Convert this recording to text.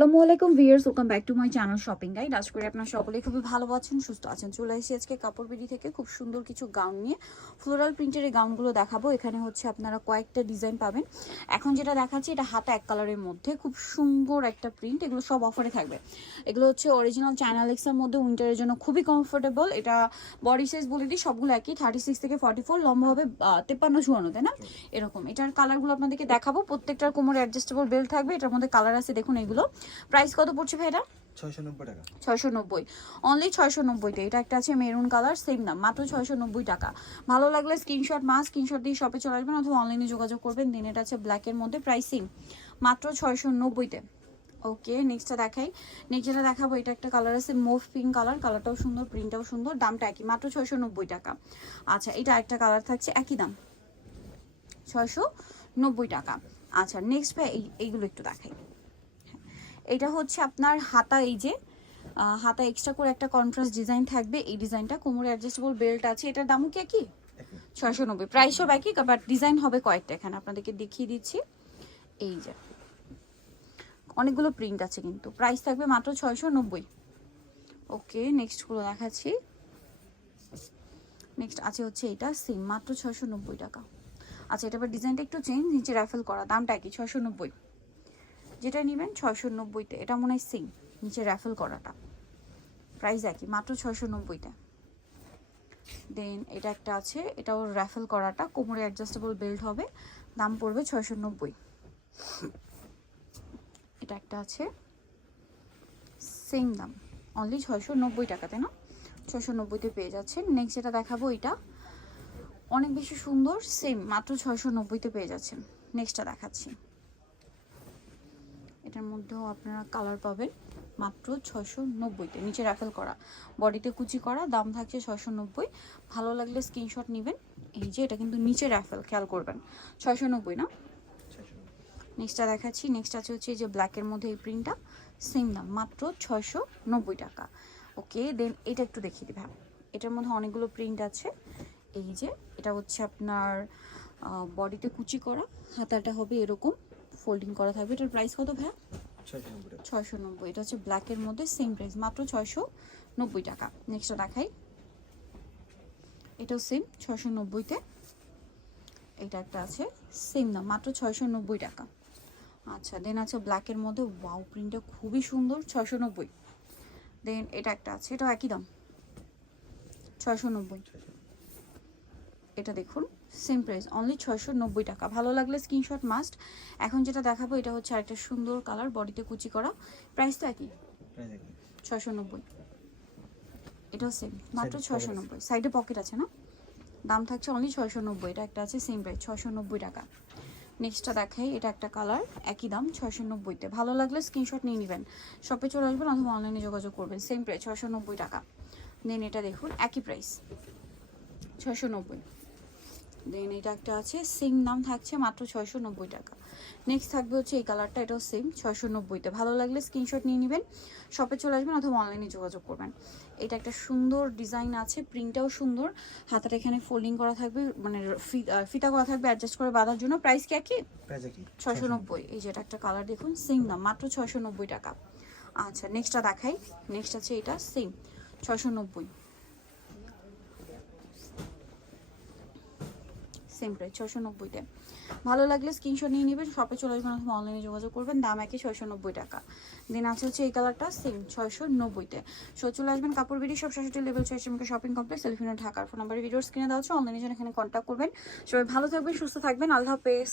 আসসালামু আলাইকুম viewers, welcome back to my channel shopping guide. আশা করি আপনারা সকলেই খুবই ভালো আছেন, সুস্থ আছেন। চলে এসেছি আজকে কাপড় বিডি থেকে খুব সুন্দর কিছু গাউন নিয়ে। ফ্লোরাল প্রিন্টের এই গাউনগুলো দেখাবো। এখানে হচ্ছে আপনারা কয়েকটা ডিজাইন পাবেন। এখন যেটা দেখাচ্ছি এটা হাতা এক কালারের মধ্যে, খুব সুন্দর একটা প্রিন্ট। এগুলো সব অফারে থাকবে। এগুলো হচ্ছে অরিজিনাল চায়না লেক্সের মধ্যে, উইন্টারের জন্য খুবই কমফোর্টেবল। এটা বডি সাইজ বলে দিই সবগুলো একই, 36 থেকে 44, লম্বা হবে 53-54, তাই না? এরকম এটার কালারগুলো আপনাদেরকে দেখাবো। প্রত্যেকটার কোমরে অ্যাডজাস্টেবল বেল্ট থাকবে। এটার মধ্যে কালার আছে, দেখুন এগুলো। প্রাইস কত পড়ছে ভাই এটা? 690 টাকা। 690, অনলি 690-তে। এটা একটা আছে মেরুন কালার, সেম দাম, মাত্র 690 টাকা। ভালো লাগলে স্ক্রিনশট স্ক্রিনশট দিয়ে শপে চলে আসবেন অথবা অনলাইনে যোগাযোগ করবেন। দিন এটা আছে ব্ল্যাকের মধ্যে, প্রাইসিং মাত্র 690-তে। ওকে, নেক্সটটা দেখাই। নেক্সট যেটা দেখাবো এটা একটা কালার আছে মুভ পিঙ্ক কালার। কালারটাও সুন্দর, প্রিন্টটাও সুন্দর, দামটা একই, মাত্র 690 টাকা। আচ্ছা, এটা একটা কালার থাকছে একই দাম, 690 টাকা। আচ্ছা, নেক্সট ভাই এইগুলো একটু দেখাই। এটা হচ্ছে আপনার হাতা, এই যে হাতা এক্সট্রা করে একটা কন্ট্রাস্ট ডিজাইন থাকবে। এই ডিজাইনটা কোমরে অ্যাডজাস্টেবল বেল্ট আছে। এটার দামও কি একই, 690। প্রাইস সব একই, বাট ডিজাইন হবে কয়েকটা। এখানে আপনাদেরকে দেখিয়ে দিচ্ছি, এই যে অনেকগুলো প্রিন্ট আছে, কিন্তু প্রাইস থাকবে মাত্র 690। ওকে, নেক্সটগুলো দেখাচ্ছি। নেক্সট আছে হচ্ছে এটা, সেম মাত্র 690 টাকা। আচ্ছা, এটা আবার ডিজাইনটা একটু চেঞ্জ, নিচে রাফেল করা, দামটা একই 690। যেটা নেবেন 690-তে। এটা মনে হয় সেম, নিচে র্যাফেল করাটা, প্রাইস একই, মাত্র 690-তে। দেন এটা একটা আছে, এটাও র্যাফেল করাটা, কোমরে অ্যাডজাস্টেবল বেল্ট হবে, দাম পড়বে 690। এটা একটা আছে, সেম দাম, অনলি 690 টাকাতে, না 690-তে পেয়ে যাচ্ছেন। নেক্সট যেটা দেখাবো এটা অনেক বেশি সুন্দর, সেম মাত্র 690-তে পেয়ে যাচ্ছেন। নেক্সটটা দেখাচ্ছি। এটার মধ্যেও আপনারা কালার পাবেন, মাত্র 690-তে, নিচে রাফেল করা, বডিতে কুচি করা, দাম থাকছে 690। ভালো লাগলে স্ক্রিনশট নেবেন। এই যে এটা কিন্তু নিচে রাফেল, খেয়াল করবেন, 690 না। নেক্সটটা দেখাচ্ছি। নেক্সট আছে হচ্ছে এই যে ব্ল্যাকের মধ্যে এই প্রিন্টটা, সেম দাম, মাত্র 690 টাকা। ওকে, দেন এটা একটু দেখিয়ে দিই ভাই। এটার মধ্যে অনেকগুলো প্রিন্ট আছে। এই যে এটা হচ্ছে আপনার বডিতে কুচি করা, হাতাটা হবে এরকম ফোল্ডিং করা থাকবে। এটার প্রাইস কত ভাই? 690। এটা হচ্ছে ব্ল্যাকের মধ্যে, সেম প্রাইস, মাত্র 690 টাকা। নেক্সটটা দেখাই, এটাও সেম 690-তে। এটা একটা আছে, সেম দাম, মাত্র 690 টাকা। আচ্ছা, দেন আছে ব্ল্যাকের মধ্যে, ওয়াও প্রিন্টটা খুবই সুন্দর, 690। দেন এটা একটা আছে, এটাও একই দাম, 690। এটা দেখুন, সেম প্রাইস, অনলি 690 টাকা। ভালো লাগলে স্ক্রিনশট মাস্ট। এখন যেটা দেখাবো এটা হচ্ছে আরেকটা সুন্দর কালার, বডিতে কুচি করা, প্রাইস তো একই, 690। এটাও সেম, মাত্র 690। সাইডে পকেট আছে না, দাম থাকছে অনলি 690। এটা একটা আছে, সেম প্রাইস, 690 টাকা। নেক্সটটা দেখাই, এটা একটা কালার, একই দাম, 690-তে। ভালো লাগলে স্ক্রিনশট নিয়ে নেবেন, শপে চলে আসবেন অথবা অনলাইনে যোগাযোগ করবেন, সেম প্রাইস, 690 টাকা। দেন এটা দেখুন, একই প্রাইস, 690। দেন এটা একটা আছে, সেম দাম থাকছে, মাত্র 690 টাকা। নেক্সট থাকবে হচ্ছে এই কালারটা, এটাও সেম 690-তে। ভালো লাগলে স্ক্রিনশট নিয়ে নেবেন, শপে চলে আসবেন অথবা অনলাইনে যোগাযোগ করবেন। এটা একটা সুন্দর ডিজাইন আছে, প্রিন্টটাও সুন্দর, হাতাটা এখানে ফোল্ডিং করা থাকবে, মানে ফিতা করা থাকবে অ্যাডজাস্ট করে বাঁধার জন্য। প্রাইস কি একই, 690। এই যে এটা একটা কালার দেখুন, সেম দাম, মাত্র 690 টাকা। আচ্ছা, নেক্সটটা দেখাই। নেক্সট আছে এটা, সেম 690, সেম প্রাইস, 690-তে। ভালো লাগলে স্ক্রিনশট নিয়ে নেবেন, শপে চলে আসবেন অথবা অনলাইনে যোগাযোগ করবেন, দাম একই, 690 টাকা। দেন আছে হচ্ছে এই কালারটা, সেম 690-তে। সো চলে আসবেন কাপড় বিডি সব 66 লেভেল 6 শপিং কমপ্লেক্স, সেলফিনো ঢাকার। ফোন নাম্বারে ভিডিওর স্ক্রিনে দেওয়া হচ্ছে, অনলাইনে জন্য এখানে কন্ট্যাক্ট করবেন। সবাই ভালো থাকবেন, সুস্থ থাকবেন, আল্লাহ হাফেজ।